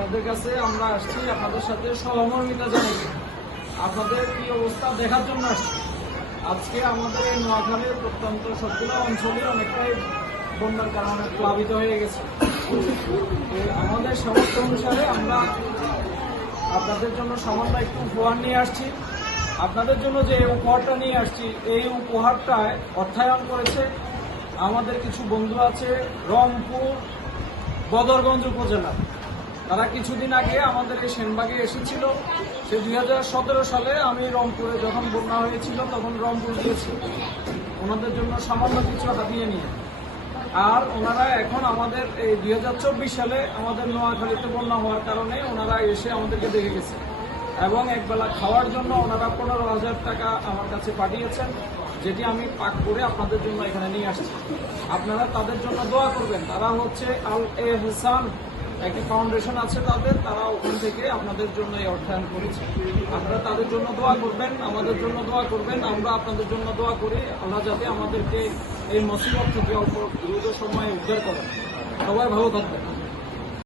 আপনাদের কাছে আমরা আসছি, আপনাদের সাথে সহমর্মিতা জানাই আপনাদের কি অবস্থা দেখার জন্য আসছি? আজকে আমাদের এই নোয়াখালীর প্রত্যন্ত সবগুলো অঞ্চলে অনেকটাই বন্যার কারণে প্লাবিত হয়ে গেছে। আমাদের সামর্থ্য অনুসারে আমরা আপনাদের জন্য সামান্য একটু উপহার নিয়ে আসছি। আপনাদের জন্য যে উপহারটা নিয়ে আসছি, এই উপহারটায় অর্থায়ন করেছে আমাদের কিছু বন্ধু আছে রংপুর বদরগঞ্জ উপজেলা। তারা কিছুদিন আগে আমাদের এই সেনবাগে এসেছিল। সে দুই হাজার সতেরো সালে আমি রংপুরে যখন বন্যা হয়েছিল তখন রংপুর গিয়েছি। ওনাদের জন্য সামান্য কিছু হাতিয়ে নিয়ে। আর ওনারা এখন আমাদের এই দুই হাজার চব্বিশ সালে আমাদের নোয়াখালীতে বন্যা হওয়ার কারণে ওনারা এসে আমাদেরকে দেখে গেছে। এবং একবেলা খাওয়ার জন্য ওনারা পনেরো হাজার টাকা আমার কাছে পাঠিয়েছেন, যেটি আমি পাক করে আপনাদের জন্য এখানে নিয়ে আসছি। আপনারা তাদের জন্য দোয়া করবেন। তারা হচ্ছে আল এ এহসান একটি ফাউন্ডেশন আছে তাদের, তারা ওখান থেকে আপনাদের জন্য এই অর্থায়ন করেছে। আপনারা তাদের জন্য দোয়া করবেন, আমাদের জন্য দোয়া করবেন, আমরা আপনাদের জন্য দোয়া করি। আল্লাহ যাতে আমাদেরকে এই মুসিবত থেকে অল্প দ্রুত সময়ে উদ্ধার করেন। সবাই ভালো থাকবেন।